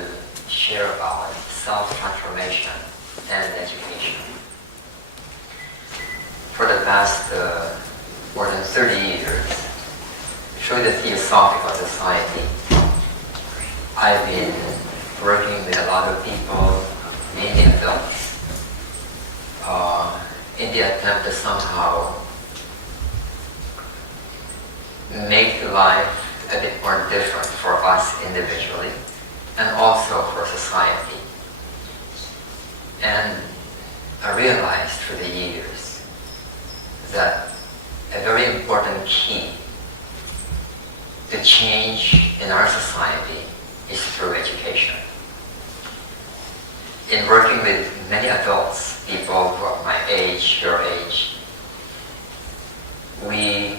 to share about self-transformation and education. For the past more than 30 years, through the Theosophical Society, I've been working with a lot of people, mainly adults, in the attempt to somehow make life a bit more different for us individually and also for society. And I realized through the years that a very important key to change in our society is through education. In working with many adults, people who are my age, your age, we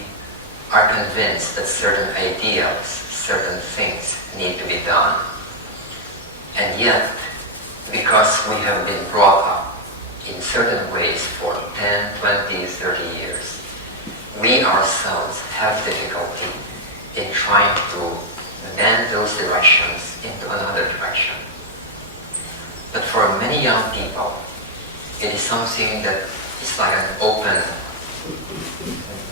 are convinced that certain ideals, certain things need to be done. And yet, because we have been brought up in certain ways for 10, 20, 30 years, we ourselves have difficulty in trying to bend those directions into another direction. But for many young people, it is something that is like an open,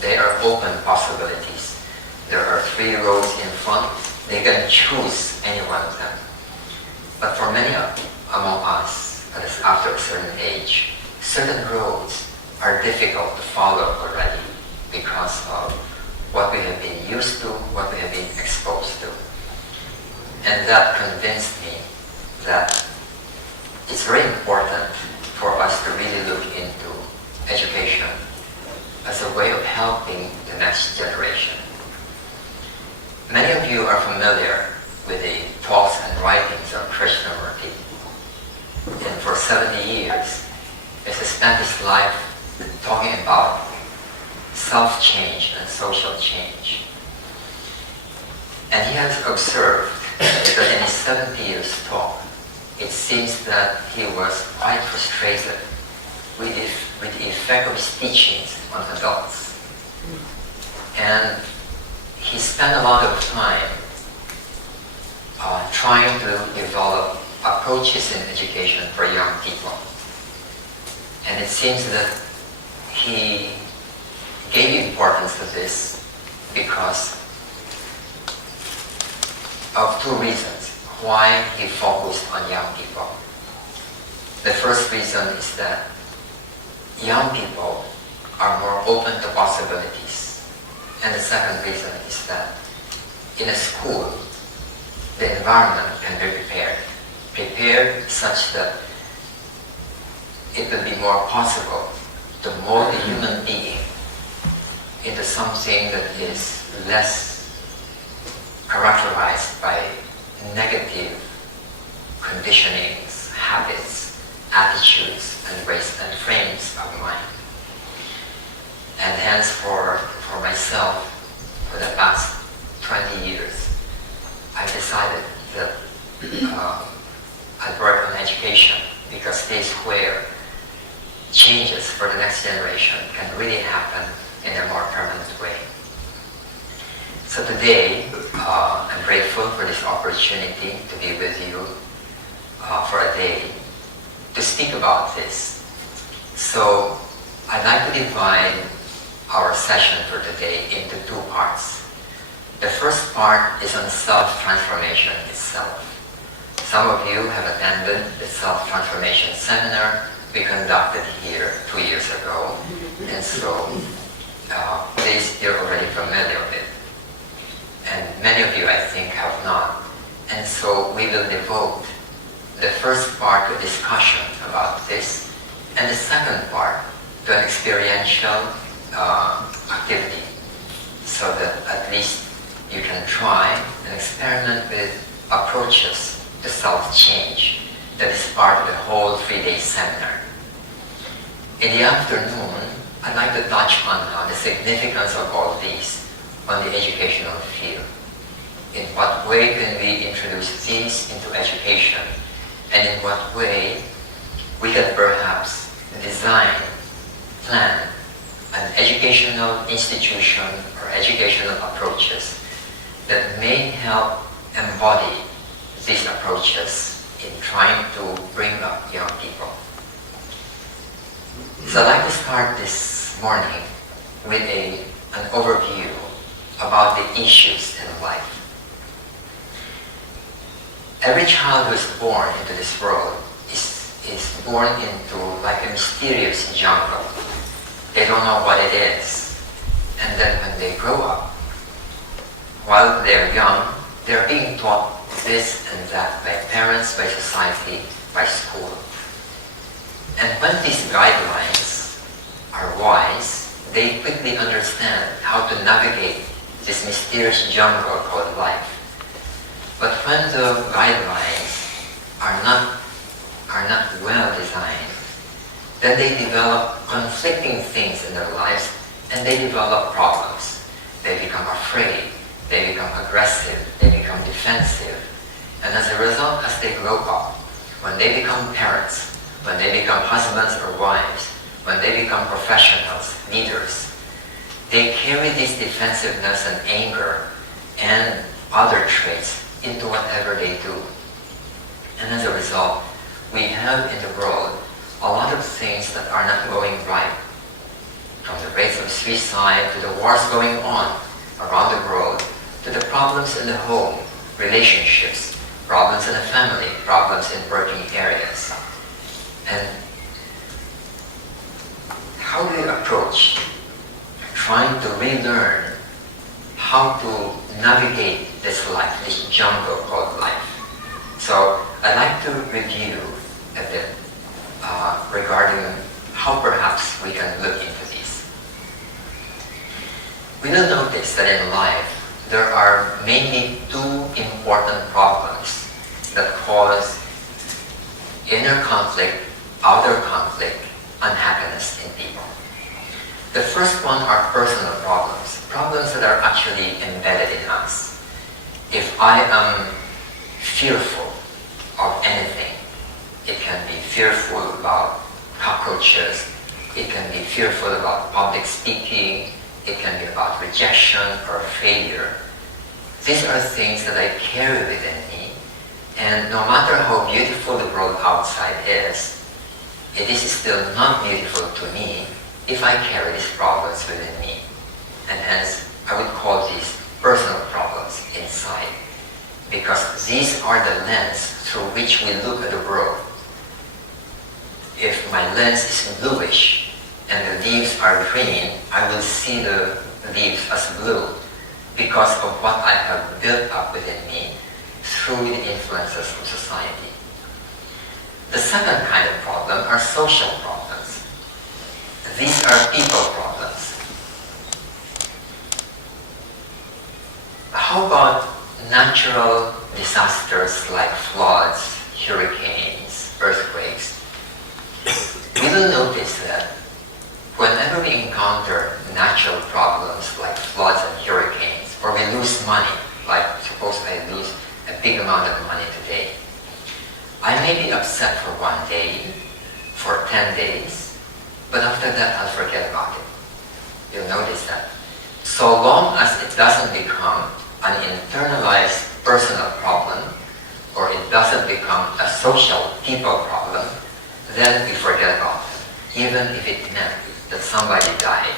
they are open possibilities. There are 3 roads in front, they can choose any one of them. But for many among us, that is after a certain age, certain roads are difficult to follow already because of what we have been used to, what we have been exposed to. And that convinced me that it's very important for us to really look into education as a way of helping the next generation. Many of you are familiar with the talks and writings of Krishnamurti. And for 70 years, he has spent his life talking about self-change and social change. And he has observed that in his 70 years talk, it seems that he was quite frustrated with the effect of his teachings on adults. And he spent a lot of time trying to develop approaches in education for young people. And it seems that he gave importance to this because of 2 reasons why he focused on young people. The first reason is that young people are more open to possibilities. And the second reason is that in a school, the environment can be prepared such that it will be more possible to mold a human being into something that is less characterized by negative conditionings, habits, attitudes, and ways and frames of mind. And hence for myself, for the past 20 years, I decided that I'd work on education because this is where changes for the next generation can really happen in a more permanent way. So today, I'm grateful for this opportunity to be with you for a day to speak about this. So I'd like to divide our session for today into 2 parts. The first part is on self-transformation itself. Some of you have attended the self-transformation seminar we conducted here 2 years ago, and so this you're already familiar with. And many of you, I think, have not. And so we will devote the first part to discussion about this, and the second part to an experiential activity, so that at least you can try and experiment with approaches to self-change that is part of the whole 3-day seminar. In the afternoon, I'd like to touch on the significance of all these on the educational field. In what way can we introduce these into education, and in what way we can perhaps design, plan an educational institution or educational approaches that may help embody these approaches in trying to bring up young people. So I'd like to start this morning with an overview about the issues in life. Every child who is born into this world is born into like a mysterious jungle. They don't know what it is. And then when they grow up, while they're young, they're being taught this and that by parents, by society, by school. And when these guidelines are wise, they quickly understand how to navigate this mysterious jungle called life. But when the guidelines are not well designed, then they develop conflicting things in their lives and they develop problems. They become afraid, they become aggressive, they become defensive. And as a result, as they grow up, when they become parents, when they become husbands or wives, when they become professionals, leaders, they carry this defensiveness and anger and other traits into whatever they do. And as a result, we have in the world a lot of things that are not going right. From the rates of suicide, to the wars going on around the world, to the problems in the home, relationships, problems in the family, problems in working areas. And how do we approach trying to relearn how to navigate this life, this jungle called life? So I'd like to review a bit regarding how perhaps we can look into these. We will notice that in life there are mainly two important problems that cause inner conflict, outer conflict, unhappiness in people. The first one are personal problems, problems that are actually embedded in us. If I am fearful of anything, it can be fearful about cockroaches, it can be fearful about public speaking, it can be about rejection or failure. These are things that I carry within me, and no matter how beautiful the world outside is, it is still not beautiful to me if I carry these problems within me. And hence, I would call these personal problems inside, because these are the lens through which we look at the world. If my lens is bluish and the leaves are green, I will see the leaves as blue because of what I have built up within me through the influences of society. The second kind of problem are social problems. These are people problems. How about natural disasters like floods, hurricanes, earthquakes? We will notice that whenever we encounter natural problems like floods and hurricanes, or we lose money, like suppose I lose a big amount of money today, I may be upset for one day, for 10 days, but after that I'll forget about it. You'll notice that. So long as it doesn't become an internalized personal problem, or it doesn't become a social people problem, then we forget about it, even if it meant that somebody died.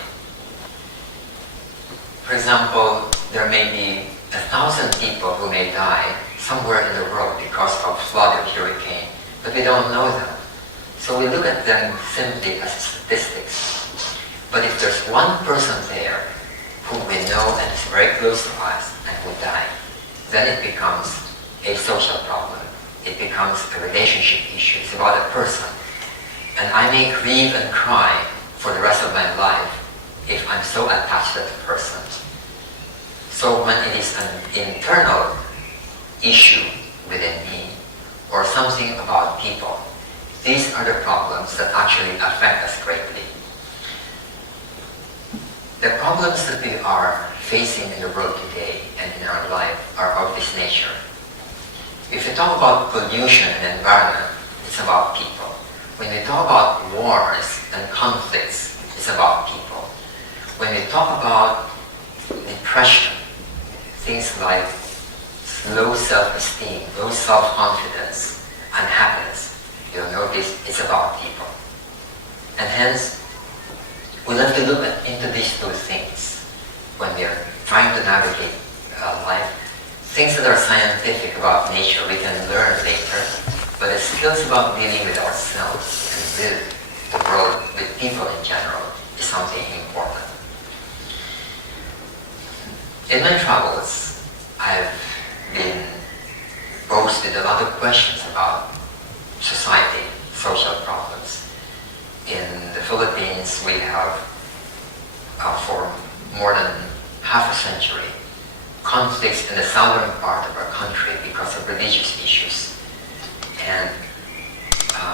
For example, there may be 1,000 people who may die somewhere in the world because of flood or hurricane, but we don't know them. So we look at them simply as statistics. But if there's one person there whom we know and is very close to us and who died, then it becomes a social problem. It becomes a relationship issue. It's about a person. And I may grieve and cry for the rest of my life if I'm so attached to that person. So when it is an internal issue within me, or something about people, these are the problems that actually affect us greatly. The problems that we are facing in the world today and in our life are of this nature. If we talk about pollution and environment, it's about people. When we talk about wars and conflicts, it's about people. When we talk about depression, things like low self-esteem, low self-confidence, unhappiness, you'll notice it's about people. And hence, we have to look into these two things when we are trying to navigate life. Things that are scientific about nature we can learn later, but the skills about dealing with ourselves and with the world, with people in general, is something important. In my travels, I've been posed with a lot of questions about society, social problems. In the Philippines, we have, for more than half a century, conflicts in the southern part of our country because of religious issues. And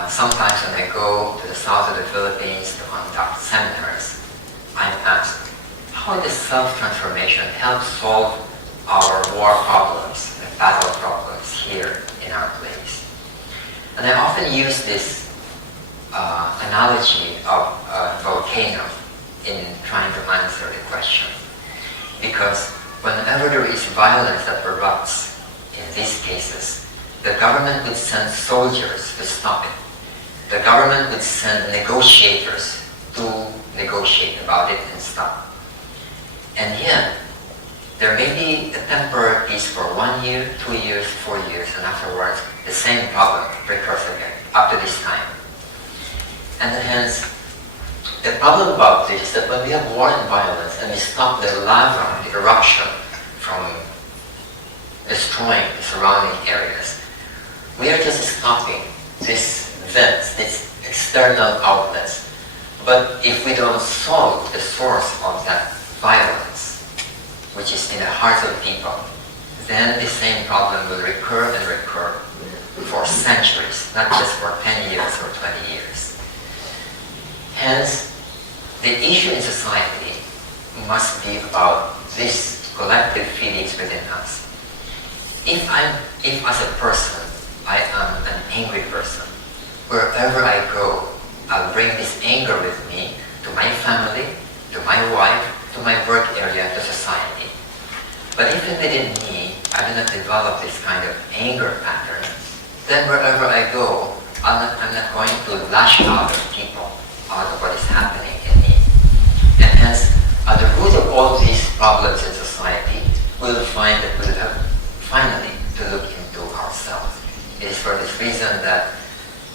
sometimes when I go to the south of the Philippines to conduct seminars, I'm asked, how does self-transformation help solve our war problems, the battle problems here in our place? And I often use this analogy of a volcano in trying to answer the question. Because whenever there is violence that erupts in these cases, the government would send soldiers to stop it. The government would send negotiators to negotiate about it and stop. And yet, there may be a temporary peace for 1 year, 2 years, 4 years, and afterwards the same problem recurs again, up to this time. And hence, the problem about this is that when we have war and violence and we stop the lava, the eruption from destroying the surrounding areas, we are just stopping these vents, these external outlets. But if we don't solve the source of that violence, which is in the hearts of people, then the same problem will recur and recur for centuries, not just for 10 years or 20 years. Hence, the issue in society must be about these collective feelings within us. If as a person, I am an angry person, wherever I go, I'll bring this anger with me to my family, to my wife, to my work area, to society. But even within me, I do not develop this kind of anger pattern, then wherever I go, I'm not going to lash out at people, out of what is happening in me. And hence, at the root of all these problems in society, we'll find that we'll have finally to look into ourselves. It is for this reason that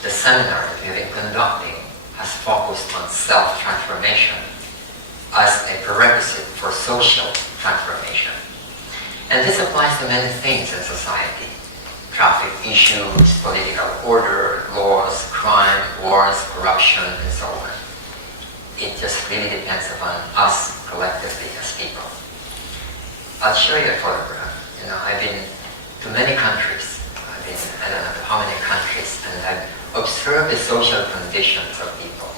the seminar that we have been conducting has focused on self-transformation as a prerequisite for social transformation. And this applies to many things in society. Traffic issues, political order, laws, crime, wars, corruption, and so on. It just really depends upon us collectively as people. I'll show you a photograph. I've been to many countries. I've been, I don't know how many countries, and I've observed the social conditions of people.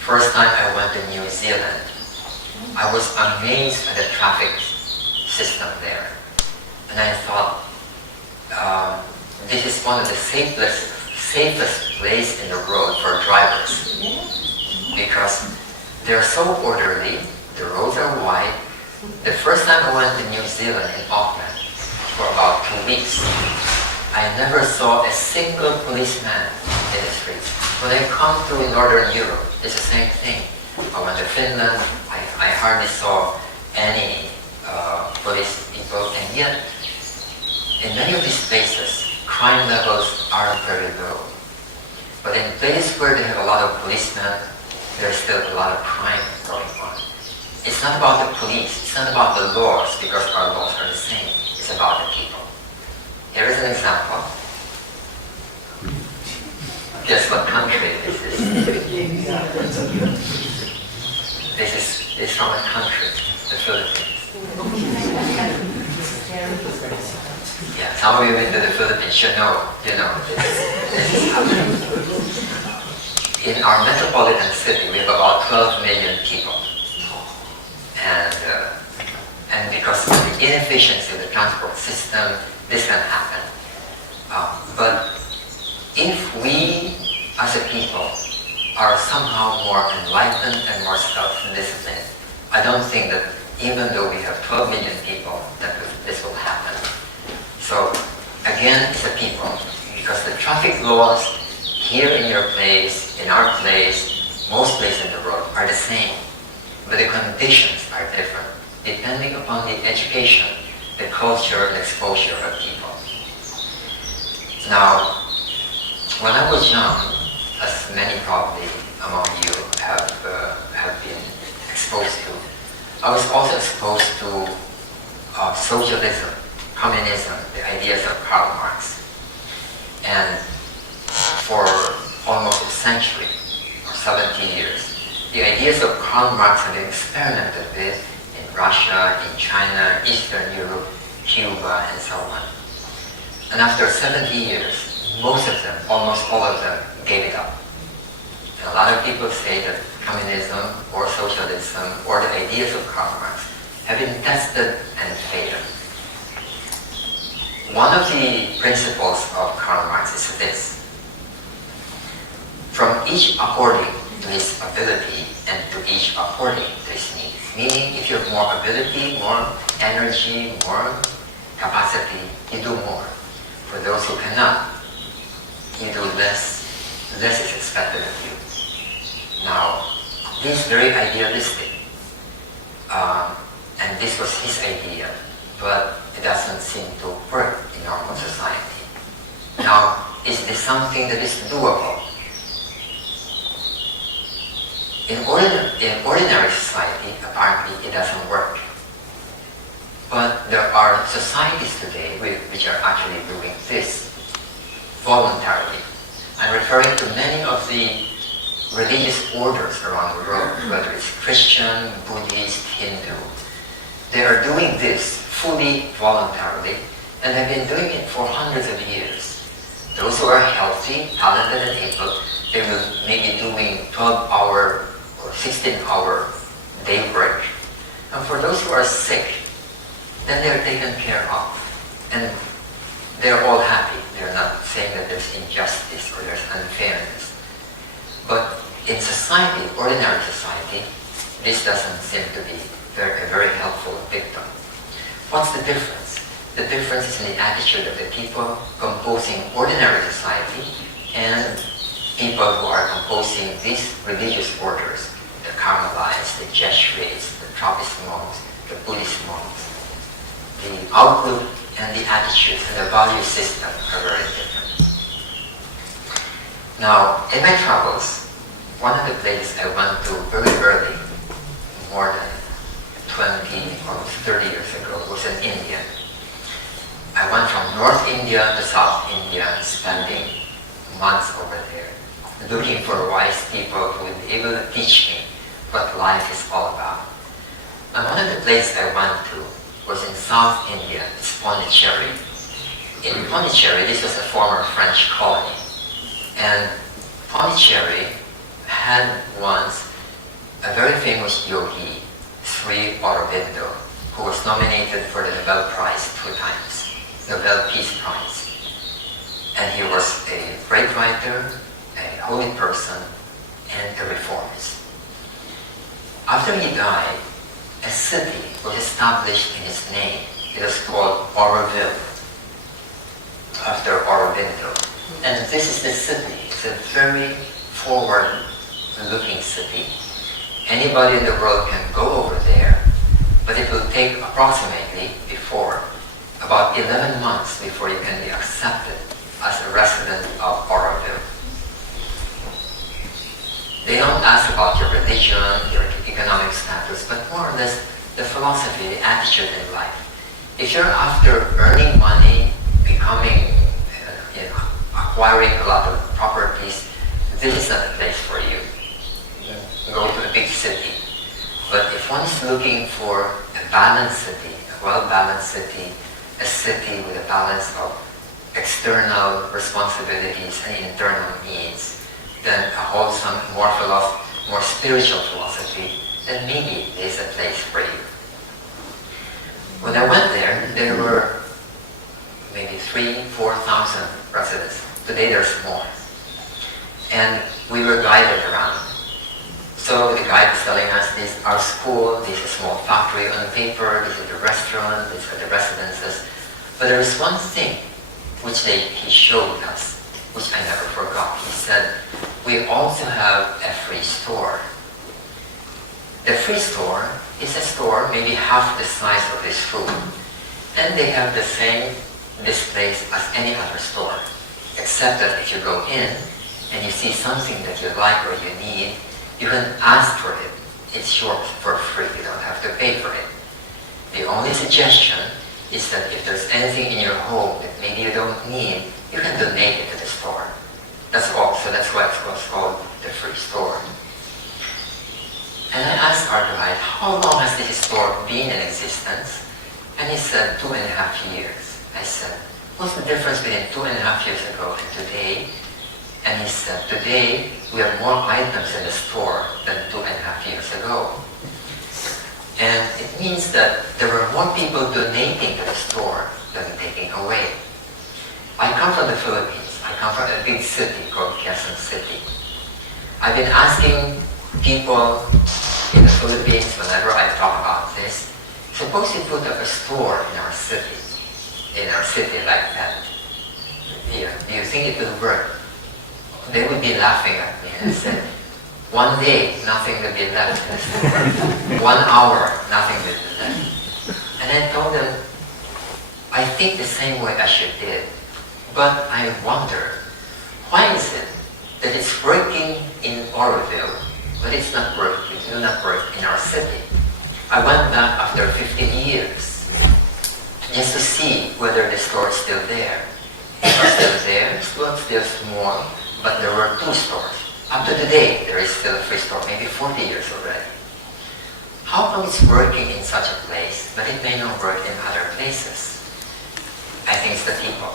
First time I went to New Zealand, I was amazed at the traffic system there. And I thought, this is one of the safest place in the world for drivers. Because they're so orderly, the roads are wide. The first time I went to New Zealand in Auckland, for about 2 weeks, I never saw a single policeman in the streets. When I come to Northern Europe, it's the same thing. I went to Finland, I hardly saw any police people, and yet in many of these places, crime levels are very low. But in places where they have a lot of policemen, there's still a lot of crime going on. It's not about the police, it's not about the laws, because our laws are the same. It's about the people. Here is an example. Guess what country this is? This is from a country, the Philippines. Yeah, some of you went to the Philippines should know, this is happening. In our metropolitan city, we have about 12 million people. And because of the inefficiency of the transport system, this can happen. But if we, as a people, are somehow more enlightened and more self-disciplined, I don't think that even though we have 12 million people, that this will happen. So again, it's the people, because the traffic laws here in your place, in our place, most places in the world are the same, but the conditions are different, depending upon the education, the culture, and exposure of people. Now, when I was young, as many probably among you have been exposed to, I was also exposed to socialism, communism, the ideas of Karl Marx. And for almost a century, or 70 years, the ideas of Karl Marx have been experimented with in Russia, in China, Eastern Europe, Cuba, and so on. And after 70 years, most of them, almost all of them, gave it up. And a lot of people say that communism or socialism or the ideas of Karl Marx have been tested and failed. One of the principles of Karl Marx is this: from each according to his ability and to each according to his needs. Meaning, if you have more ability, more energy, more capacity, you do more. For those who cannot, you do less. Less is expected of you. Now, this is very idealistic. And this was his idea, but it doesn't seem to work in normal society. Now, is this something that is doable? In ordinary society, apparently it doesn't work. But there are societies today which are actually doing this voluntarily. I'm referring to many of the religious orders around the world, whether it's Christian, Buddhist, Hindu. They are doing this fully voluntarily, and they've been doing it for hundreds of years. Those who are healthy, talented, and able, they will maybe doing 12-hour or 16-hour day work. And for those who are sick, then they're taken care of. And they're all happy. They're not saying that there's injustice or there's unfairness. But in society, ordinary society, this doesn't seem to be a very helpful victim. What's the difference? The difference is in the attitude of the people composing ordinary society and people who are composing these religious orders, the Carmelites, the Jesuits, the Trappist monks, the Buddhist monks. The outlook and the attitudes and the value system are very different. Now, in my travels, one of the places I went to very early, more than 20, almost 30 years ago, was in India. I went from North India to South India, spending months over there, looking for wise people who would be able to teach me what life is all about. And one of the places I went to was in South India. It's Pondicherry. In Pondicherry, this was a former French colony. And Pondicherry had once a very famous yogi, Sri Aurobindo, who was nominated for the Nobel Prize 2 times, Nobel Peace Prize. And he was a great writer, a holy person, and a reformist. After he died, a city was established in his name. It was called Auroville, after Aurobindo. And this is the city. It's a very forward-looking city. Anybody in the world can go over there, but it will take approximately about 11 months before you can be accepted as a resident of Auroville. They don't ask about your religion, your economic status, but more or less the philosophy, the attitude in life. If you're after earning money, becoming, acquiring a lot of properties, this is not the place for you. Go to a big city. But if one is looking for a balanced city, a well-balanced city, a city with a balance of external responsibilities and internal needs, then a wholesome, more spiritual philosophy, then maybe there's a place for you. When I went there were maybe 3,000 to 4,000 residents. Today there's more. And we were guided around. So the guide was telling us, this is our school, this is a small factory on paper, this is the restaurant, these are the residences. But there is one thing which he showed us, which I never forgot. He said, we also have a free store. The free store is a store maybe half the size of this room, and they have the same displays as any other store, except that if you go in and you see something that you like or you need, you can ask for it. It's yours for free. You don't have to pay for it. The only suggestion is that if there's anything in your home that maybe you don't need, you can donate it to the store. That's all. So that's why it's called the free store. And I asked our guide, how long has this store been in existence? And he said 2.5 years. I said, what's the difference between 2.5 years ago and today? And he said, today we have more items in the store than 2.5 years ago. And it means that there were more people donating to the store than taking away. I come from the Philippines. I come from a big city called Quezon City. I've been asking people in the Philippines whenever I talk about this, suppose you put up a store in our city like that. Do you think it will work? They would be laughing at me and say, one day, nothing will be left in the store. 1 hour, nothing will be left. And I told them, I think the same way as you did, but I wonder, why is it that it's working in Oroville, but it's not working, it will not work in our city? I went back after 15 years, just to see whether the store is still there. It was still there, it was still small, but there were 2 stores. Up to today, there is still a free store, maybe 40 years already. How come it's working in such a place, but it may not work in other places? I think it's the people.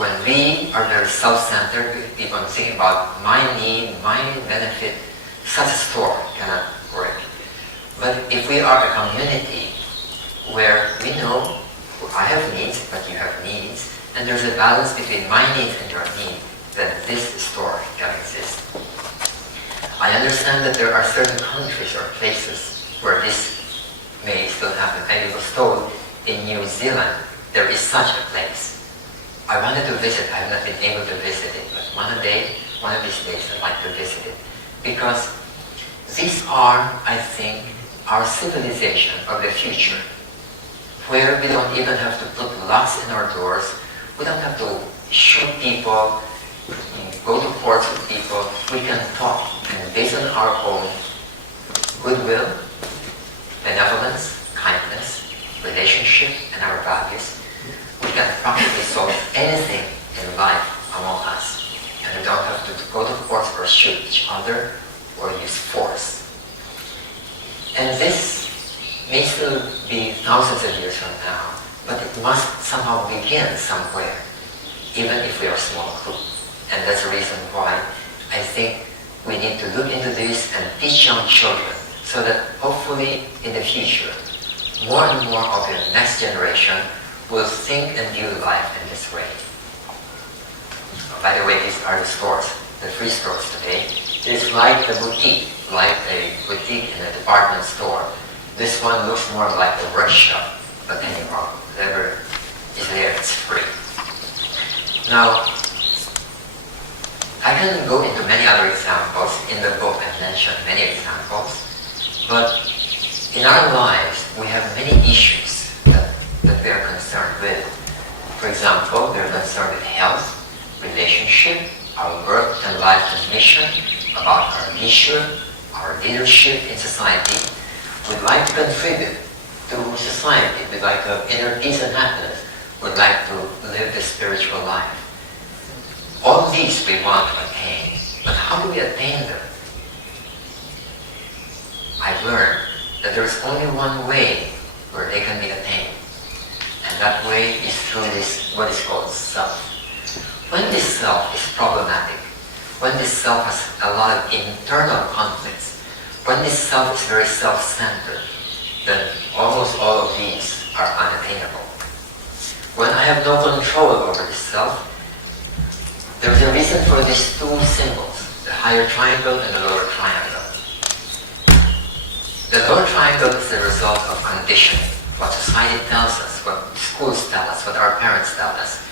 When we are very self-centered, we keep on thinking about my need, my benefit, such a store cannot work. But if we are a community where we know I have needs, but you have needs, and there's a balance between my needs and your need, then this store can exist. I understand that there are certain countries or places where this may still happen. I was told in New Zealand there is such a place. I wanted to visit. I have not been able to visit it, but one of these days I'd like to visit it. Because these are, I think, our civilization of the future, where we don't even have to put locks in our doors. We don't have to shoot people, go to courts with people. We can talk, and based on our own goodwill, benevolence, kindness, relationship, and our values, we can practically solve anything in life among us. And we don't have to go to courts or shoot each other or use force. And this may still be thousands of years from now, but it must somehow begin somewhere, even if we are a small group. And that's the reason why I think we need to look into this and teach young children, so that hopefully in the future, more and more of the next generation will think and view life in this way. By the way, these are the stores, the free stores today. It's like a boutique, like a boutique in a department store. This one looks more like a workshop, but anyhow, whatever is there, it's free. Now, I can go into many other examples. In the book I mentioned many examples, but in our lives we have many issues that we are concerned with. For example, we are concerned with health, relationship, our work and life and mission, about our leisure, our leadership in society. We'd like to contribute to society. We'd like to have inner peace and happiness. We'd like to live the spiritual life. All these we want to attain, but how do we attain them? I've learned that there is only one way where they can be attained, and that way is through this, what is called self. When this self is problematic, when this self has a lot of internal conflicts, when this self is very self-centered, then almost all of these are unattainable. When I have no control over this self, there's a reason for these 2 symbols, the higher triangle and the lower triangle. The lower triangle is the result of conditioning. what society tells us, what schools tell us, what our parents tell us.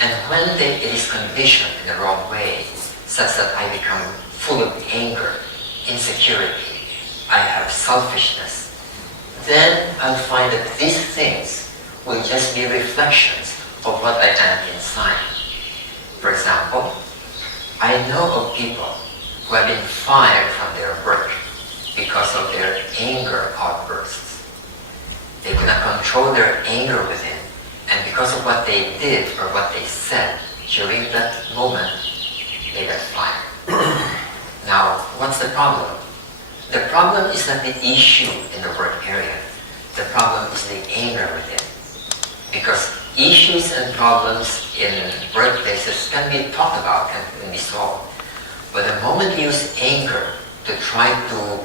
And when it is conditioned in the wrong way, such that I become full of anger, insecurity, I have selfishness, then I'll find that these things will just be reflections of what I am inside. For example, I know of people who have been fired from their work because of their anger outbursts. They could not control their anger within, and because of what they did or what they said during that moment, they got fired. Now, what's the problem? The problem is not the issue in the work area. The problem is the anger within. Because issues and problems in workplaces can be talked about and can be solved. But the moment we use anger to try to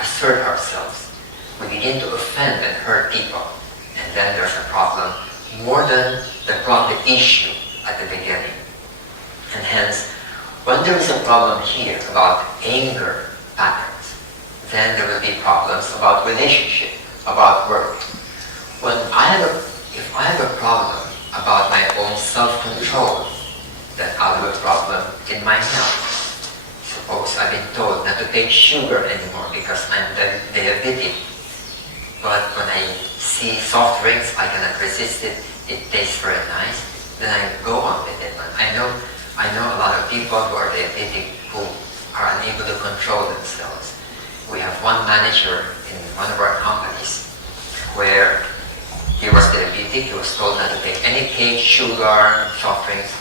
assert ourselves, we begin to offend and hurt people. And then there's a problem more than the issue at the beginning. And hence, when there is a problem here about anger patterns, then there will be problems about relationship, about work. If I have a problem about my own self-control, then I'll have a problem in my health. Suppose I've been told not to take sugar anymore because I'm diabetic. But when I see soft drinks, I cannot resist it. It tastes very nice. Then I go on with it. But I know a lot of people who are diabetic who are unable to control themselves. We have one manager in one of our companies where he was diabetic. He was told not to take any cake, sugar, soft drinks.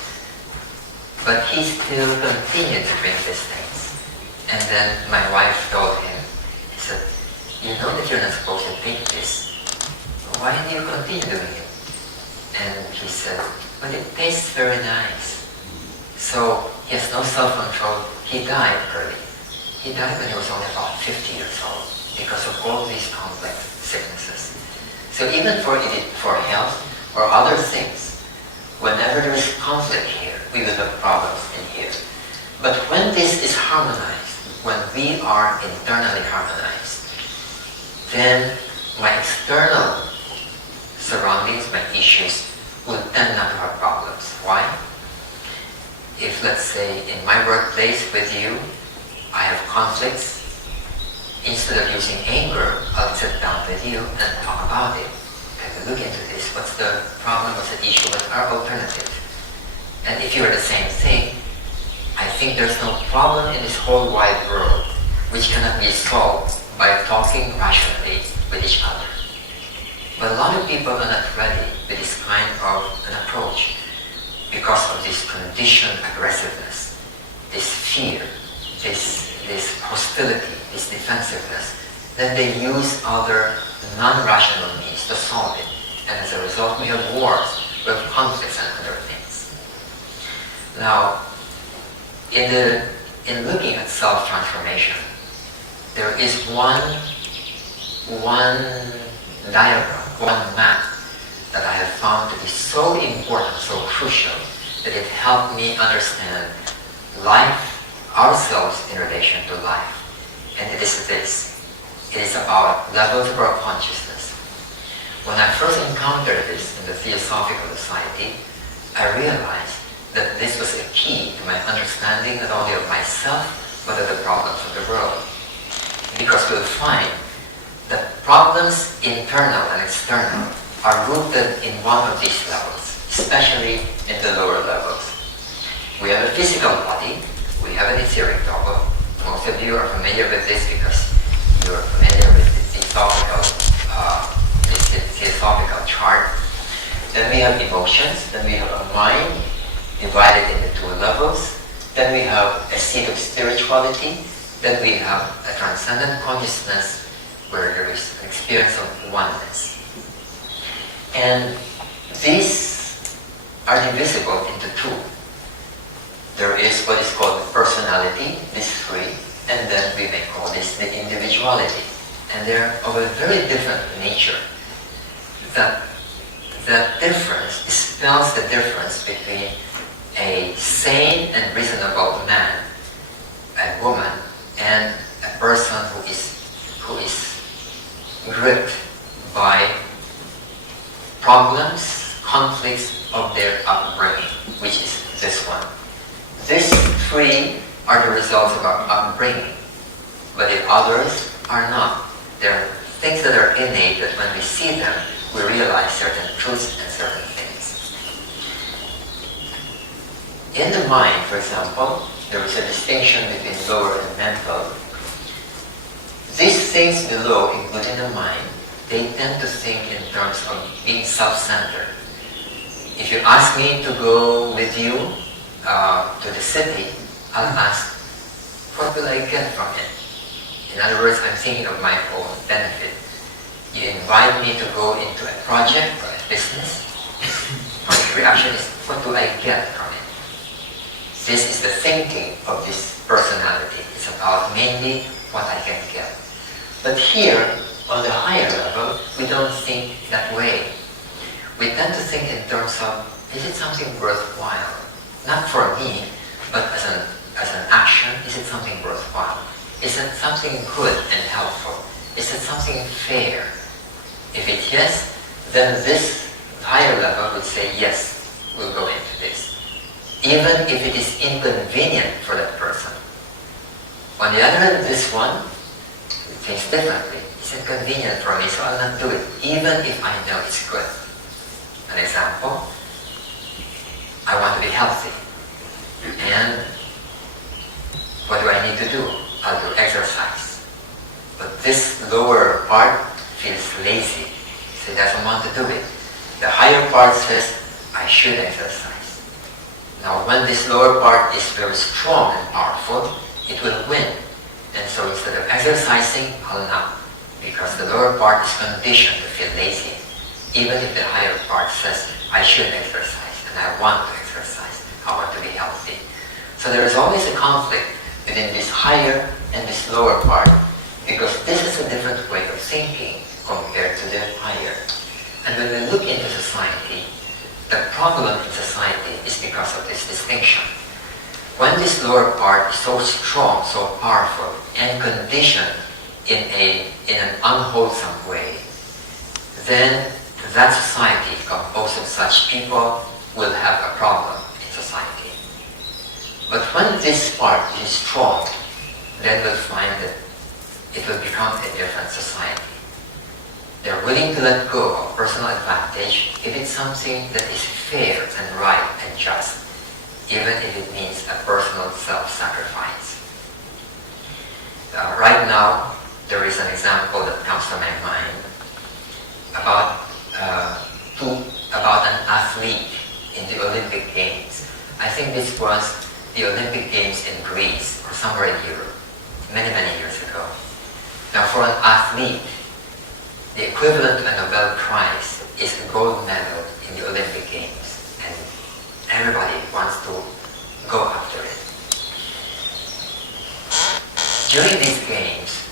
But he still continued to drink these things. And then my wife told him, he said, you know that you're not supposed to take this. Why do you continue doing it? And he said, but it tastes very nice. So he has no self-control. He died early. He died when he was only about 50 years old because of all these complex sicknesses. So even for health or other things, whenever there is conflict here, we will have problems in here. But when this is harmonized, when we are internally harmonized, then my external surroundings, my issues, will tend not to have problems. Why? If, let's say, in my workplace with you, I have conflicts, instead of using anger, I'll sit down with you and talk about it. Can we look into this? What's the problem? What's the issue? What's our alternative? And if you're the same thing, I think there's no problem in this whole wide world which cannot be solved by talking rationally with each other. But a lot of people are not ready with this kind of an approach because of this conditioned aggressiveness, this fear, this hostility, this defensiveness. Then they use other non-rational means to solve it. And as a result, we have wars, we have conflicts and other things. Now, in looking at self-transformation, there is one diagram, one map that I have found to be so important, so crucial, that it helped me understand life, ourselves in relation to life. And it is this. It is about levels of our consciousness. When I first encountered this in the Theosophical Society, I realized that this was a key to my understanding not only of myself, but of the problems of the world. Because we'll find that problems, internal and external, are rooted in one of these levels, especially in the lower levels. We have a physical body, we have an etheric double. Most of you are familiar with this because you're familiar with the theosophical chart. Then we have emotions, then we have a mind divided into two levels. Then we have a seat of spirituality. Then we have a transcendent consciousness where there is an experience of oneness. And these are divisible into two. There is what is called the personality, this three, and then we may call this the individuality. And they're of a very different nature. The difference spells the difference between a sane and reasonable man, a woman, and a person who is problems, conflicts of their upbringing, which is this one. These three are the results of our upbringing, but the others are not. They're things that are innate that when we see them, we realize certain truths and certain things. In the mind, for example, there is a distinction between lower and mental. These things below, including the mind, they tend to think in terms of being self-centered. If you ask me to go with you to the city, I'll ask, what will I get from it? In other words, I'm thinking of my own benefit. You invite me to go into a project or a business, my reaction is, what do I get from it? This is the thinking of this personality. It's about mainly what I can get. But here, on the higher level, we don't think that way. We tend to think in terms of, is it something worthwhile? Not for me, but as an action, is it something worthwhile? Is it something good and helpful? Is it something fair? If it's yes, then this higher level would say, yes, we'll go into this. Even if it is inconvenient for that person. On the other hand, this one thinks differently. It's inconvenient for me, so I'll not do it, even if I know it's good. An example, I want to be healthy. And what do I need to do? I'll do exercise. But this lower part feels lazy, so it doesn't want to do it. The higher part says, I should exercise. Now when this lower part is very strong and powerful, it will win. And so instead of exercising, I'll not. Because the lower part is conditioned to feel lazy. Even if the higher part says, I should exercise, and I want to exercise, I want to be healthy. So there is always a conflict within this higher and this lower part, because this is a different way of thinking compared to the higher. And when we look into society, the problem in society is because of this distinction. When this lower part is so strong, so powerful, and conditioned in an unwholesome way, then that society composed of such people will have a problem in society. But when this part is strong, then we'll find that it will become a different society. They're willing to let go of personal advantage if it's something that is fair and right and just, even if it means a personal self-sacrifice. Right now, there is an example that comes to my mind about an athlete in the Olympic Games. I think this was the Olympic Games in Greece or somewhere in Europe, many, many years ago. Now for an athlete, the equivalent to a Nobel Prize is a gold medal in the Olympic Games, and everybody wants to go after it. During these games,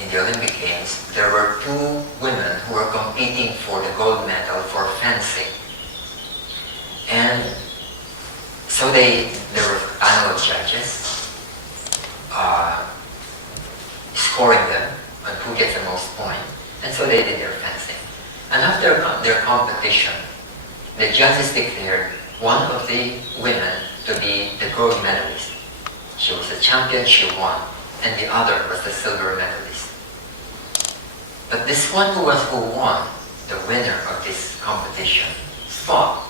in the Olympic Games, there were two women who were competing for the gold medal for fencing. And so there were a panel of judges scoring them on who gets the most points. And so they did their fencing. And after their competition, the judges declared one of the women to be the gold medalist. She was the champion, she won, and the other was the silver medalist. But this one who won, the winner of this competition, thought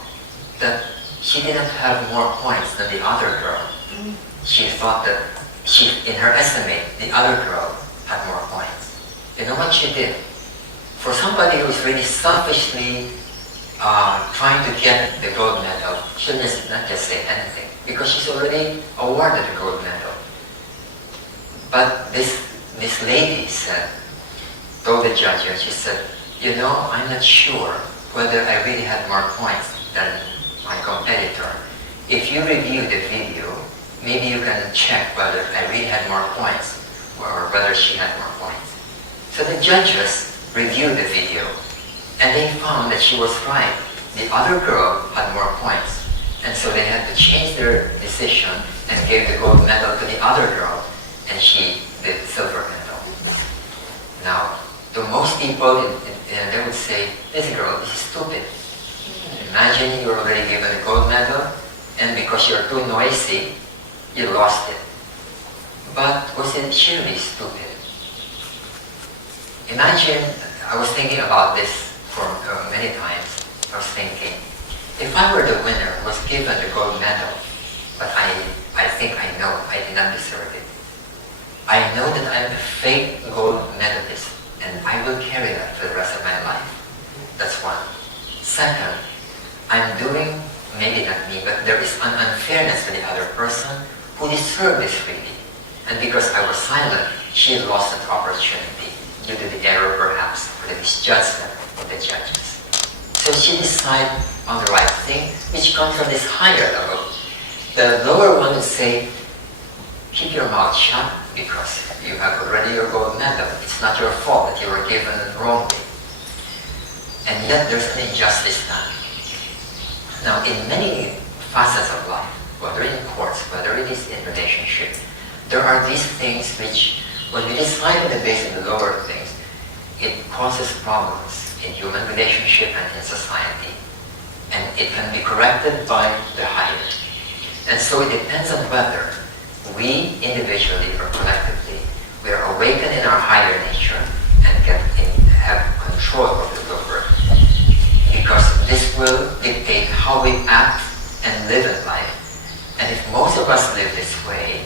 that she didn't have more points than the other girl. She thought that in her estimate, the other girl had more points. You know what she did? For somebody who is really selfishly trying to get the gold medal, she'll not just say anything, because she's already awarded the gold medal. But this lady told the judges, she said, you know, I'm not sure whether I really had more points than my competitor. If you review the video, maybe you can check whether I really had more points or whether she had more points. So the judges reviewed the video and they found that she was right. The other girl had more points. And so they had to change their decision and gave the gold medal to the other girl, and she did silver medal. Now, to most people, they would say, this girl is stupid. Imagine you're already given a gold medal, and because you're too noisy, you lost it. But was it surely stupid? Imagine, I was thinking about this for many times. I was thinking, if I were the winner who was given the gold medal, but I think I know I did not deserve it. I know that I'm a fake gold medalist, and I will carry that for the rest of my life. That's one. Second, I'm doing, maybe not me, but there is an unfairness to the other person who deserved this freely. And because I was silent, she lost an opportunity due to the error perhaps, or the misjudgment of the judges. So she decided on the right thing, which comes from this higher level. The lower one would say, keep your mouth shut because you have already your gold medal. It's not your fault that you were given wrongly. And yet there's an injustice done. Now, in many facets of life, whether in courts, whether it is in relationship, there are these things which, when we decide on the basis of the lower things, it causes problems in human relationship and in society. And it can be corrected by the higher. And so it depends on whether we, individually or collectively, we are awakened in our higher nature and have control over the lower. Because this will dictate how we act and live in life. And if most of us live this way,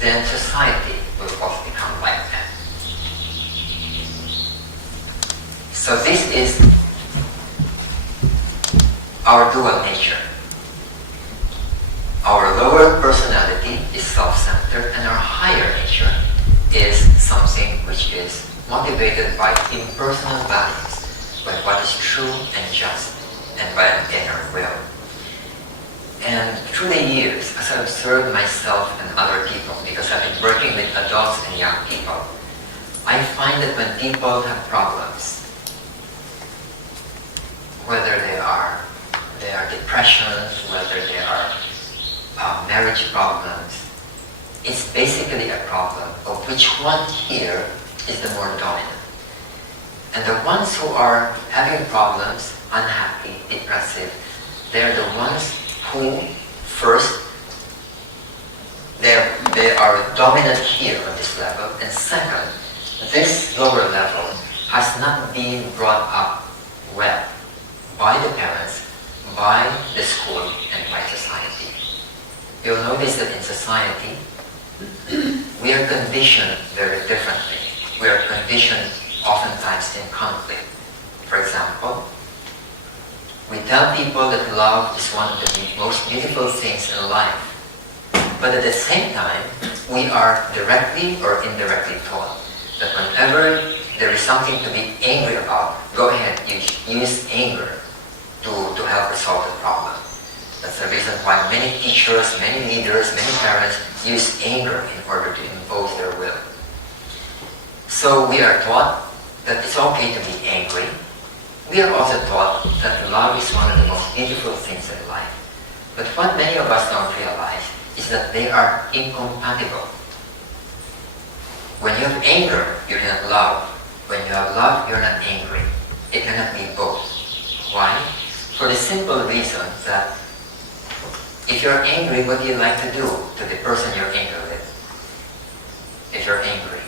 then society will also become like that. So this is our dual nature. Our lower personality is self-centered, and our higher nature is something which is motivated by impersonal values, by what is true and just, and by an inner will. And through the years, as I observed myself and other people, because I've been working with adults and young people, I find that when people have problems, whether they are depressions, whether they are marriage problems, it's basically a problem of which one here is the more dominant. And the ones who are having problems, unhappy, depressive, they're the ones who first, they are dominant here on this level, and second, this lower level has not been brought up well by the parents, by the school, and by society. You'll notice that in society, we are conditioned very differently. We are conditioned oftentimes in conflict. For example, we tell people that love is one of the most beautiful things in life. But at the same time, we are directly or indirectly taught that whenever there is something to be angry about, go ahead, use anger to help resolve the problem. That's the reason why many teachers, many leaders, many parents use anger in order to impose their will. So we are taught that it's okay to be angry. We are also taught that love is one of the most beautiful things in life. But what many of us don't realize is that they are incompatible. When you have anger, you're not love. When you have love, you're not angry. It cannot be both. Why? For the simple reason that if you're angry, what do you like to do to the person you're angry with? If you're angry,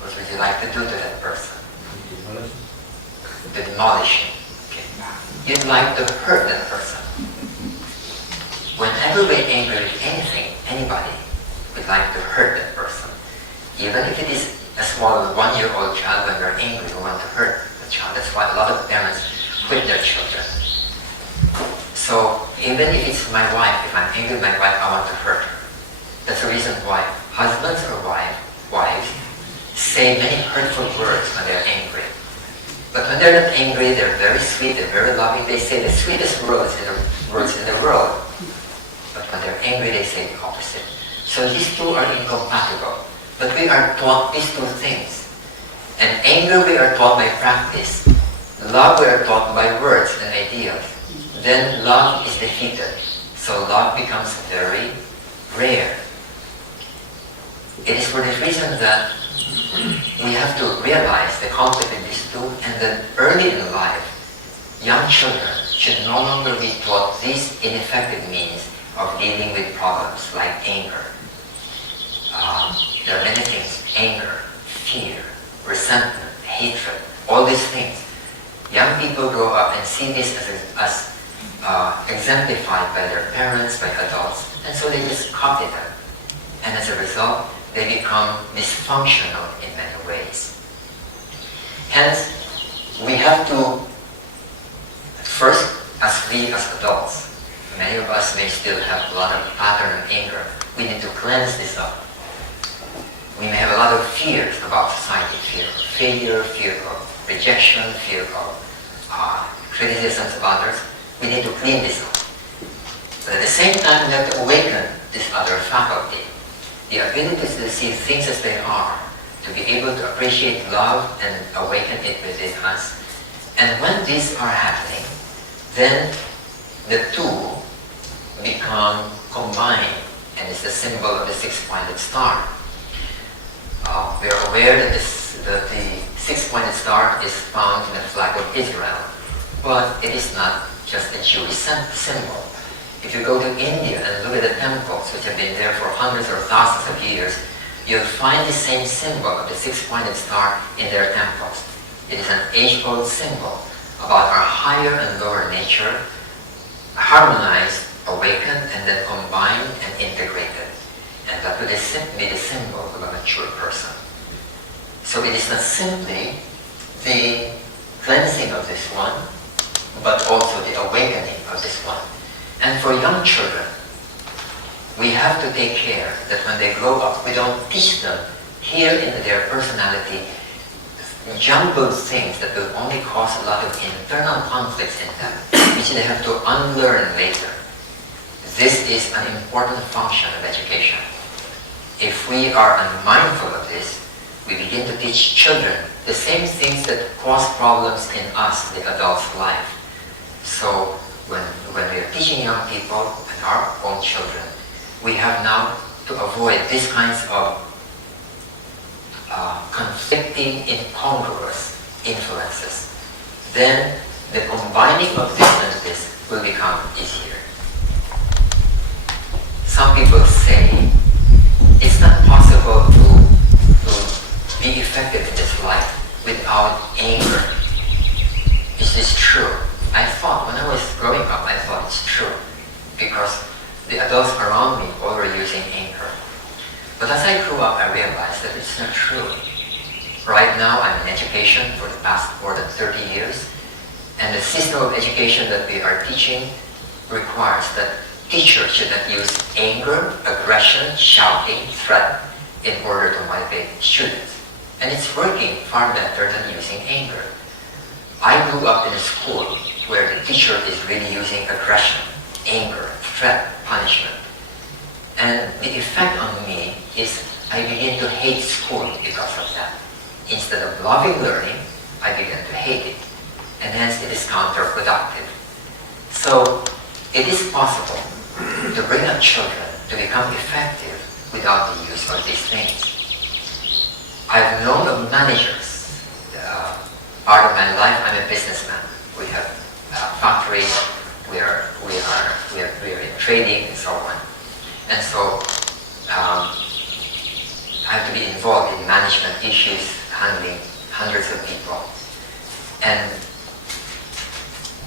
what would you like to do to that person? Demolish him. Okay. You'd like to hurt that person. Whenever we're angry with anything, anybody, we'd like to hurt that person. Even if it is a small 1-year-old child, when we're angry, we want to hurt the child. That's why a lot of parents whip their children. So even if it's my wife, if I'm angry with my wife, I want to hurt her. That's the reason why husbands or wives say many hurtful words when they're angry. But when they're not angry, they're very sweet, they're very loving. They say the sweetest words in the world. But when they're angry, they say the opposite. So these two are incompatible. But we are taught these two things. And anger we are taught by practice. Love we are taught by words and ideas. Then love is defeated. So love becomes very rare. It is for this reason that we have to realize the conflict in these two, and then early in life, young children should no longer be taught these ineffective means of dealing with problems like anger. There are many things: anger, fear, resentment, hatred, all these things. Young people grow up and see this as exemplified by their parents, by adults, and so they just copy them. And as a result, they become dysfunctional in many ways. Hence, we have to, first, as adults, many of us may still have a lot of pattern of anger. We need to cleanse this up. We may have a lot of fears about society: fear of failure, fear of rejection, fear of criticisms of others. We need to clean this up. But at the same time, we have to awaken this other faculty, the ability to see things as they are, to be able to appreciate love and awaken it within us. And when these are happening, then the two become combined, and it's the symbol of the six-pointed star. We are aware that the six-pointed star is found in the flag of Israel, but it is not just a Jewish symbol. If you go to India and look at the temples, which have been there for hundreds or thousands of years, you'll find the same symbol of the six-pointed star in their temples. It is an age-old symbol about our higher and lower nature, harmonized, awakened, and then combined and integrated. And that would be the symbol of a mature person. So it is not simply the cleansing of this one, but also the awakening of this one. And for young children, we have to take care that when they grow up, we don't teach them here in their personality jumbled things that will only cause a lot of internal conflicts in them, which they have to unlearn later. This is an important function of education. If we are unmindful of this, we begin to teach children the same things that cause problems in us, the adult's life. So when we are teaching young people and our own children, we have now to avoid these kinds of conflicting, incongruous influences. Then the combining of this and this will become easier. Some people say it's not possible to be effective in this life without anger. Is this true? I thought, when I was growing up, I thought it's true, because the adults around me all were using anger. But as I grew up, I realized that it's not true. Right now, I'm in education for the past more than 30 years, and the system of education that we are teaching requires that teachers should not use anger, aggression, shouting, threat in order to motivate students. And it's working far better than using anger. I grew up in a school where the teacher is really using aggression, anger, threat, punishment. And the effect on me is I begin to hate school because of that. Instead of loving learning, I begin to hate it. And hence it is counterproductive. So it is possible to bring up children to become effective without the use of these things. I've known of managers. Part of my life, I'm a businessman. We have factories. We are in trading and so on. And so I have to be involved in management issues, handling hundreds of people. And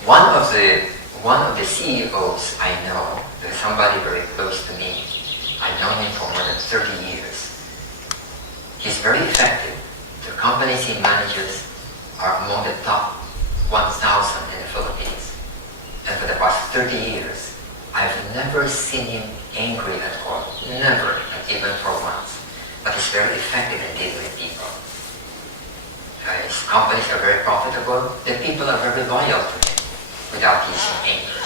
one of the CEOs I know, there's somebody very close to me. I've known him for more than 30 years. He's very effective. The companies he manages are among the top 1,000 in the Philippines. And for the past 30 years, I've never seen him angry at all. Never, not even for once. But he's very effective in dealing with people. His companies are very profitable. The people are very loyal to him without using anger.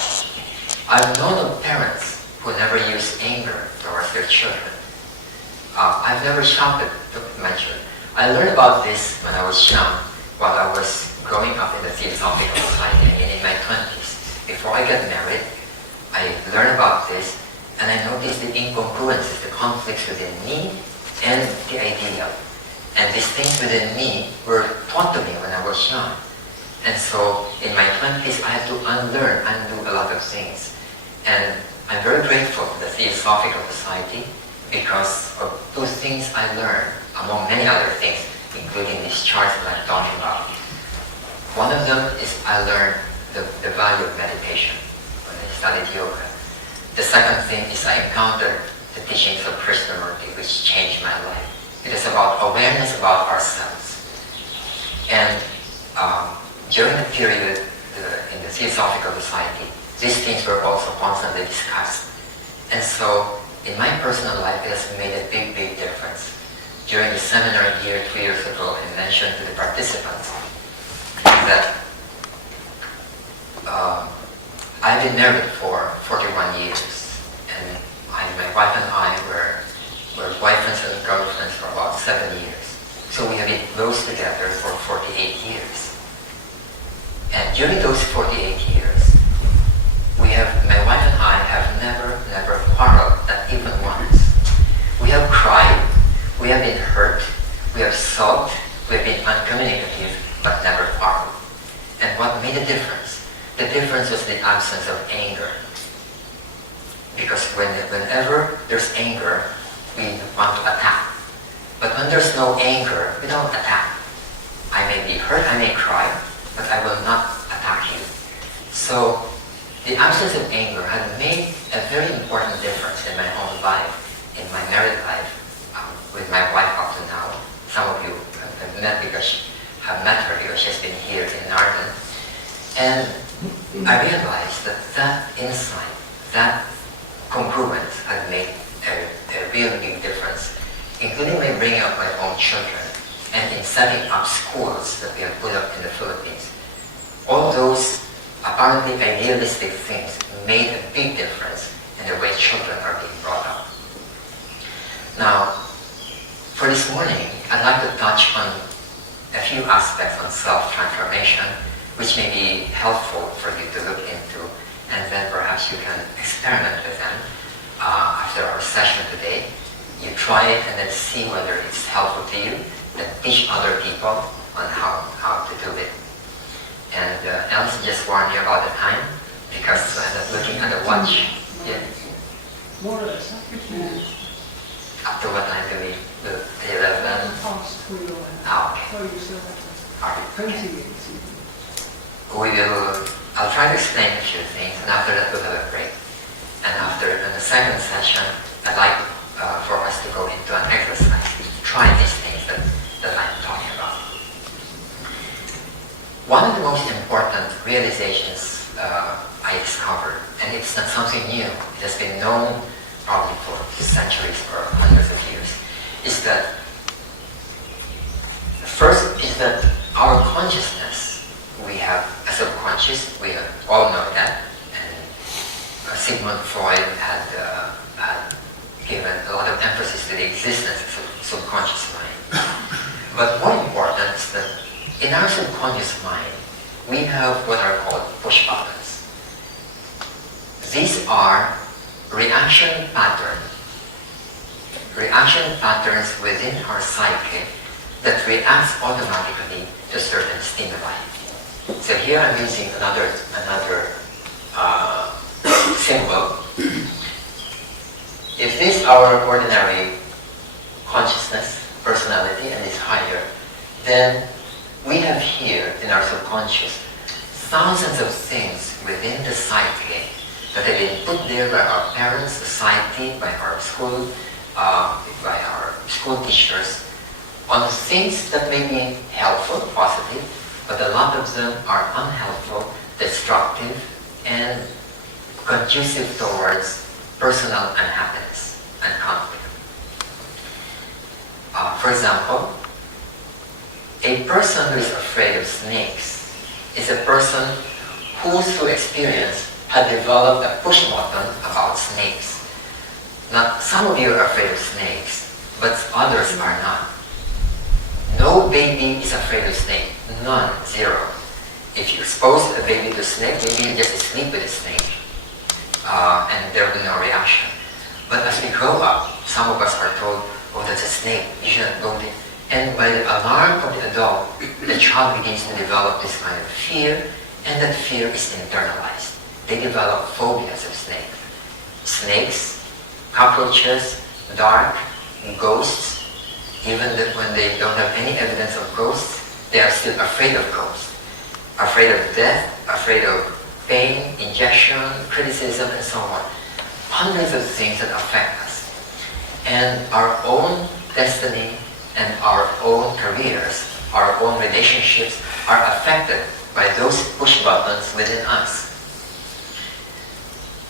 I've known of parents who never use anger towards their children. I've never shouted to my children. I learned about this when I was young, while I was growing up in the Theosophical Society, I mean in my 20s. Before I got married, I learned about this, and I noticed the incongruences, the conflicts within me and the ideal. And these things within me were taught to me when I was young. And so in my 20s, I had to unlearn, undo a lot of things. And I'm very grateful to the Theosophical Society because of those things I learned, among many other things, including these charts that I'm talking about. One of them is I learned the value of meditation when I studied yoga. The second thing is I encountered the teachings of Krishnamurti, which changed my life. It is about awareness about ourselves. And during the period in the Theosophical Society, these things were also constantly discussed. And so, in my personal life, it has made a big, big difference. During the seminar here 2 years ago, I mentioned to the participants that I've been married for 41 years, and my wife and I were boyfriends and girlfriends for about 7 years. So we have been close together for 48 years. And during those 48 years, my wife and I have never quarreled, not even once. We have cried, we have been hurt, we have sulked, we have been uncommunicative, but never quarreled. And what made a difference? The difference was the absence of anger. Because whenever there's anger, we want to attack. But when there's no anger, we don't attack. I may be hurt, I may cry, but I will not attack you. So the absence of anger had made a very important difference in my own life, in my married life, with my wife up to now. Some of you have met her because she's been here in Narden. And I realized that insight, that congruence had made a real big difference, including my bringing up my own children and in setting up schools that we have put up in the Philippines. All those apparently idealistic things made a big difference in the way children are being brought up. Now, for this morning, I'd like to touch on a few aspects on self-transformation, which may be helpful for you to look into, and then perhaps you can experiment with them after our session today. You try it and then see whether it's helpful to you, then teach other people on how to do it. And Alice just warned you about the time because I'm not looking at the watch. Yeah. More or less, after 2 minutes. Up to what time do we do? 11? Past 3 or Okay. so you still have to. All right. 20 minutes. I'll try to explain a few things, and after that we'll have a break. And in the second session, I'd like for us to go into an exercise to try these things that I'm talking about. One of the most important realizations I discovered, and it's not something new, it has been known probably for centuries or hundreds of years, is that first is that our consciousness, we have a subconscious, we all know that, and Sigmund Freud had given a lot of emphasis to the existence of subconscious mind. But more important is that in our subconscious mind, we have what are called push buttons. These are reaction patterns within our psyche that reacts automatically to certain stimuli. So here I'm using another symbol. If this our ordinary consciousness, personality, and is higher, then we have here in our subconscious thousands of things within the psyche that have been put there by our parents, society, by our school teachers, on things that may be helpful, positive, but a lot of them are unhelpful, destructive, and conducive towards personal unhappiness and conflict. For example, a person who is afraid of snakes is a person who, through experience, had developed a push button about snakes. Now, some of you are afraid of snakes, but others are not. No baby is afraid of snake. None. Zero. If you expose a baby to a snake, maybe you just sleep with a snake, and there will be no reaction. But as we grow up, some of us are told, oh, that's a snake, you shouldn't go there. And by the alarm of the adult, the child begins to develop this kind of fear, and that fear is internalized. They develop phobias of snakes. Snakes, cockroaches, dark, ghosts. Even when they don't have any evidence of ghosts, they are still afraid of ghosts. Afraid of death, afraid of pain, injection, criticism, and so on. Hundreds of things that affect us. And our own destiny and our own careers, our own relationships are affected by those push buttons within us.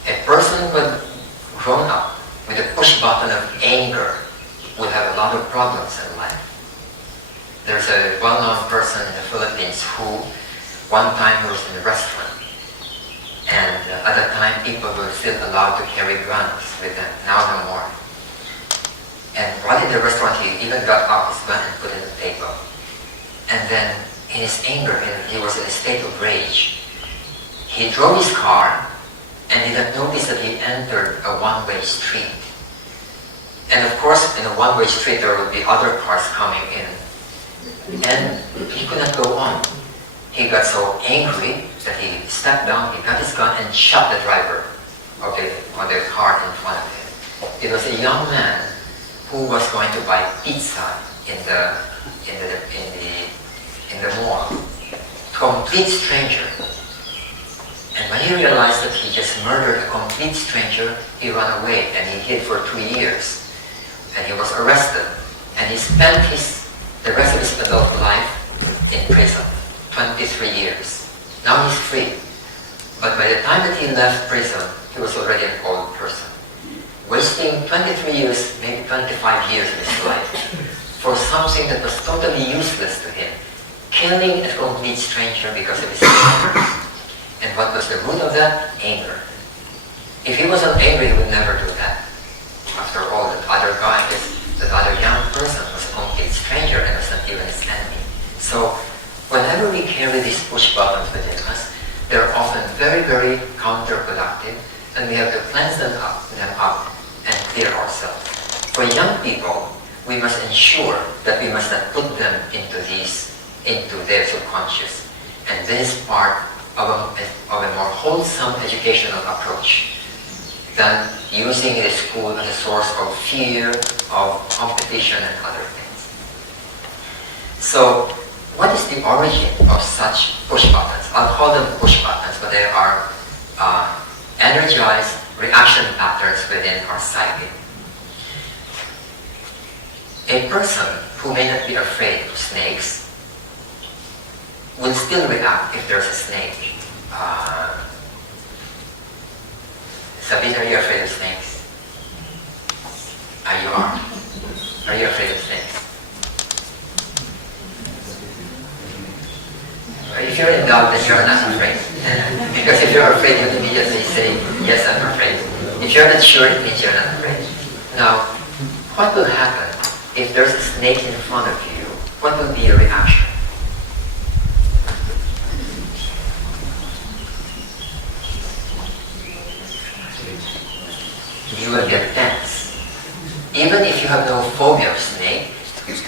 A person who grown up with a push button of anger will have a lot of problems in life. There's a well-known person in the Philippines who one time he was in a restaurant, and at that time people were still allowed to carry guns with them, now no more. And while in the restaurant he even got out his gun and put it on the table. And then in his anger, he was in a state of rage, he drove his car and did not notice that he entered a one-way street. And of course, in a one-way street there will be other cars coming in. And he could not go on. He got so angry that he stepped down, he got his gun and shot the driver of the car in front of him. It was a young man who was going to buy pizza in the mall. Complete stranger. And when he realized that he just murdered a complete stranger, he ran away and he hid for 2 years. And he was arrested. And he spent the rest of his adult life in prison, 23 years. Now he's free. But by the time that he left prison, he was already an old person. Wasting 23 years, maybe 25 years of his life for something that was totally useless to him. Killing a complete stranger because of his anger. And what was the root of that? Anger. If he wasn't angry, he would never do that. After all, that other young person was a complete stranger and was not even his enemy. So, whenever we carry these push buttons within us, they're often very, very counterproductive, and we have to cleanse them up and clear ourselves. For young people, we must ensure that we must not put them into their subconscious. And this is part of a more wholesome educational approach than using the school as a source of fear, of competition, and other things. So, what is the origin of such push buttons? I'll call them push buttons, but they are energized reaction patterns within our psyche. A person who may not be afraid of snakes will still react if there's a snake. Sabine, are you afraid of snakes? You are. Are you afraid of snakes? If you're in doubt, then you're not afraid. Because if you're afraid, you immediately say, yes, I'm afraid. If you're not sure, it means you're not afraid. Now, what will happen if there's a snake in front of you? What will be your reaction? You will get tense. Even if you have no phobia of snake,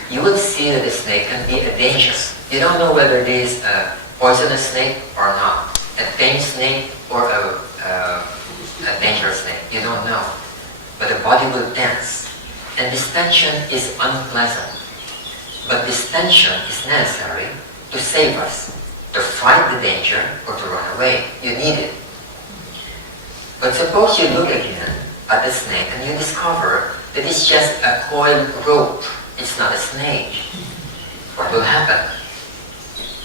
you will see that the snake can be a danger. You don't know whether it is a poisonous snake or not, a tame snake or a dangerous snake. You don't know. But the body will tense. And this tension is unpleasant. But this tension is necessary to save us, to fight the danger or to run away. You need it. But suppose you look again at the snake and you discover that it's just a coiled rope. It's not a snake. What will happen?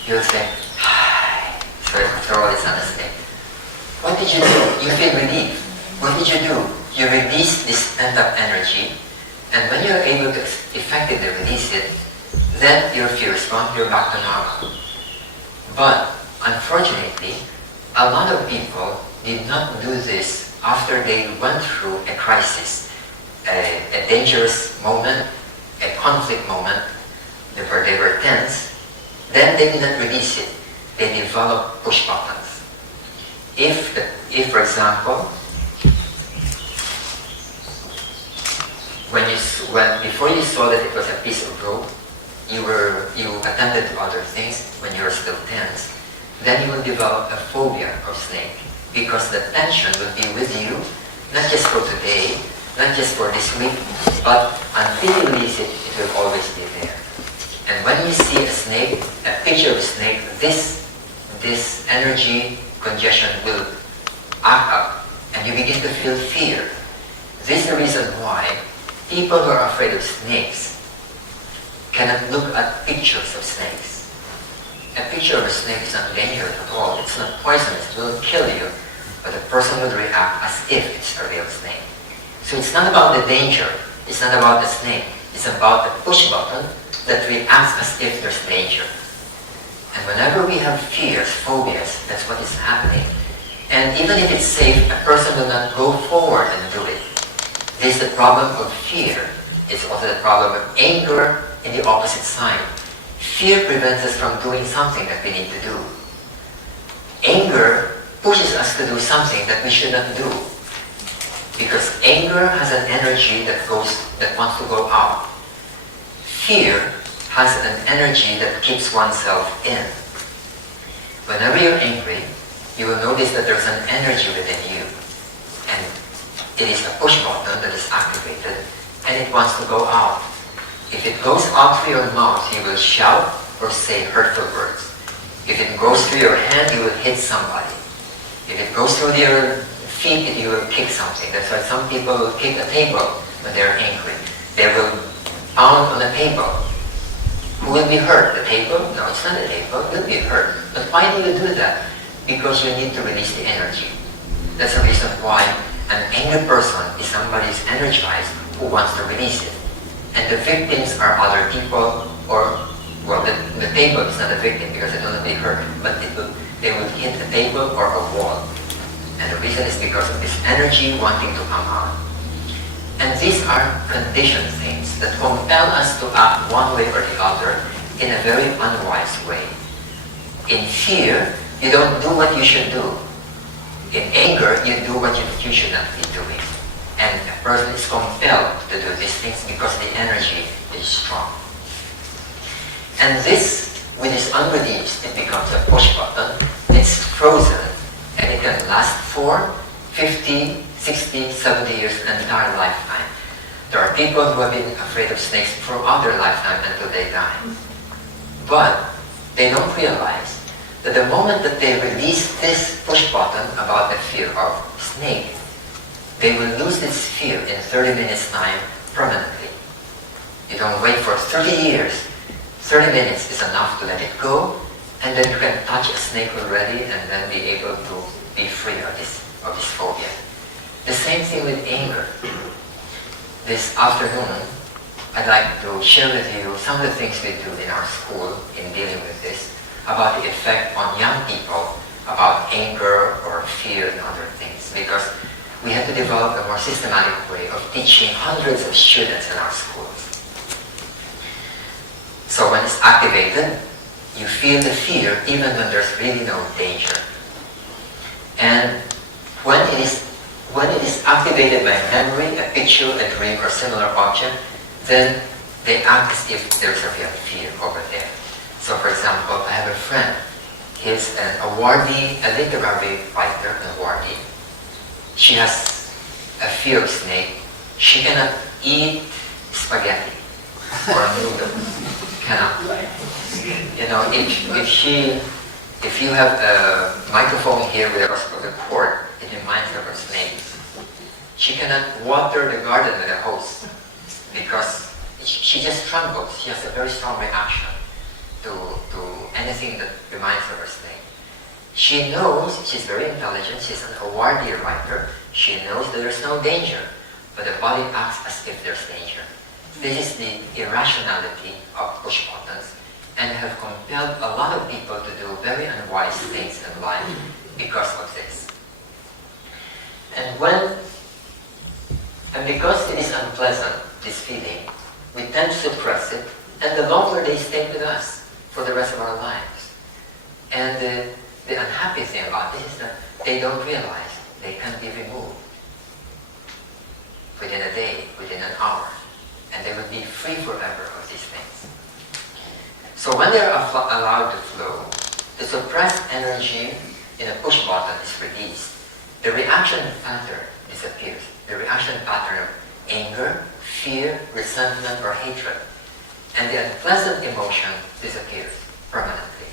You'll say, hi. So after all, it's not a snake. What did you do? You feel relief. What did you do? You release this pent-up energy, and when you're able to effectively release it, then your fear is gone, you're back to normal. But unfortunately, a lot of people did not do this after they went through a crisis, a dangerous moment, a conflict moment, where they were tense. Then they did not release it. They developed push buttons. If for example, before you saw that it was a piece of rope, you attended to other things when you were still tense, then you will develop a phobia of snake because the tension will be with you, not just for today, not just for this week, but until you release it, it will always be there. And when you see a snake, a picture of a snake, this energy congestion will act up and you begin to feel fear. This is the reason why people who are afraid of snakes cannot look at pictures of snakes. A picture of a snake is not dangerous at all. It's not poisonous. It will kill you. But the person would react as if it's a real snake. So it's not about the danger. It's not about the snake. It's about the push button that reacts as if there's danger. And whenever we have fears, phobias, that's what is happening. And even if it's safe, a person will not go forward and do it. This is the problem of fear. It's also the problem of anger in the opposite side. Fear prevents us from doing something that we need to do. Anger pushes us to do something that we should not do. Because anger has an energy that wants to go out. Fear has an energy that keeps oneself in. Whenever you're angry, you will notice that there's an energy within you. And it is a push button that is activated and it wants to go out. If it goes out through your mouth, you will shout or say hurtful words. If it goes through your hand, you will hit somebody. If it goes through your feet, you will kick something. That's why some people will kick a table when they're angry. They will pound on the table. Who will be hurt? The table? No, it's not the table. It will be hurt. But why do you do that? Because you need to release the energy. That's the reason why an angry person is somebody who's energized who wants to release it. And the victims are other people, or, well, the table is not a victim because it will not be hurt, but they will hit a table or a wall. And the reason is because of this energy wanting to come out. And these are conditioned things that compel us to act one way or the other in a very unwise way. In fear, you don't do what you should do. In anger, you do what you should not be doing. And a person is compelled to do these things because the energy is strong. And this, when it's unreleased, it becomes a push button. It's frozen, and it can last for 50, 60, 70 years, an entire lifetime. There are people who have been afraid of snakes throughout their lifetime until they die. But they don't realize that the moment that they release this push button about the fear of snake, they will lose this fear in 30 minutes time permanently. You don't wait for 30 years. 30 minutes is enough to let it go, and then you can touch a snake already and then be able to be free of this phobia. The same thing with anger. This afternoon, I'd like to share with you some of the things we do in our school in dealing with this, about the effect on young people about anger or fear and other things, because we have to develop a more systematic way of teaching hundreds of students in our schools. So when it's activated, you feel the fear even when there's really no danger. And when it is activated by memory, a picture, a dream, or similar object, then they act as if there's a real fear over there. So for example, I have a friend. He's an awardee, a literary writer, an awardee. She has a fear of snake. She cannot eat spaghetti or noodles. Cannot. You know, if you have a microphone here with a cord, it reminds her of snakes. She cannot water the garden with a hose because she just trembles. She has a very strong reaction to anything that reminds her of a snake. She knows, she's very intelligent, she's an awardee writer, she knows that there's no danger, but the body acts as if there's danger. This is the irrationality of push buttons, and have compelled a lot of people to do very unwise things in life because of this. And because it is unpleasant, this feeling, we tend to suppress it, and the longer they stay with us for the rest of our lives. And the unhappy thing about this is that they don't realize they can be removed within a day, within an hour, and they will be free forever of these things. So when they are allowed to flow, the suppressed energy in a push button is released. The reaction pattern disappears. The reaction pattern of anger, fear, resentment, or hatred. And the unpleasant emotion disappears permanently.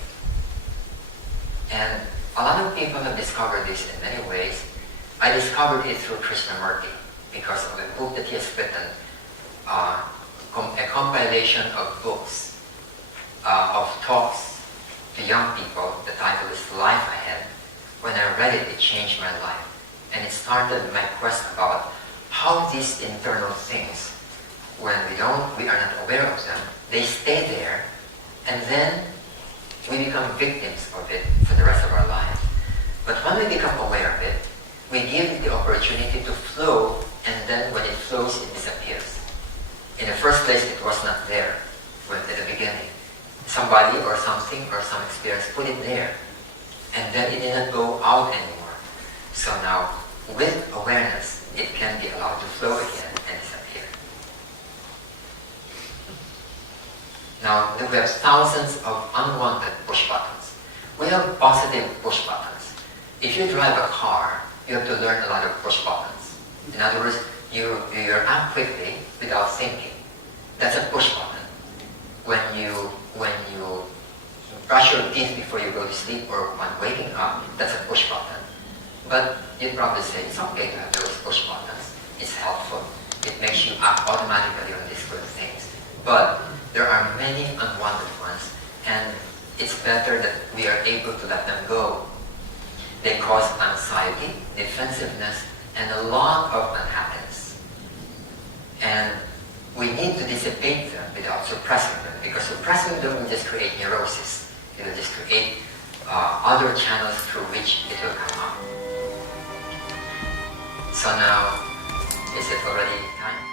And a lot of people have discovered this in many ways. I discovered it through Krishnamurti because of a book that he has written, a compilation of books, of talks to young people. The title is Life Ahead. When I read it, it changed my life. And it started my quest about how these internal things, when we are not aware of them, they stay there, and then we become victims of it for the rest of our lives. But when we become aware of it, we give it the opportunity to flow, and then when it flows, it disappears. In the first place, it was not there at the beginning. Somebody or something or some experience put it there, and then it did not go out anymore. So now, with awareness, it can be allowed to flow again and disappear. Now, we have thousands of unwanted push buttons. We have positive push buttons. If you drive a car, you have to learn a lot of push buttons. In other words, you act quickly without thinking. That's a push button. When you brush your teeth before you go to sleep or when waking up, that's a push button. But you'd probably say it's okay to have those push buttons. It's helpful. It makes you act automatically on these good things. But there are many unwanted ones, and it's better that we are able to let them go. They cause anxiety, defensiveness, and a lot of unhappiness. And we need to dissipate them without suppressing them, because suppressing them will just create neurosis. It will just create other channels through which it will come up. So now, is it already time?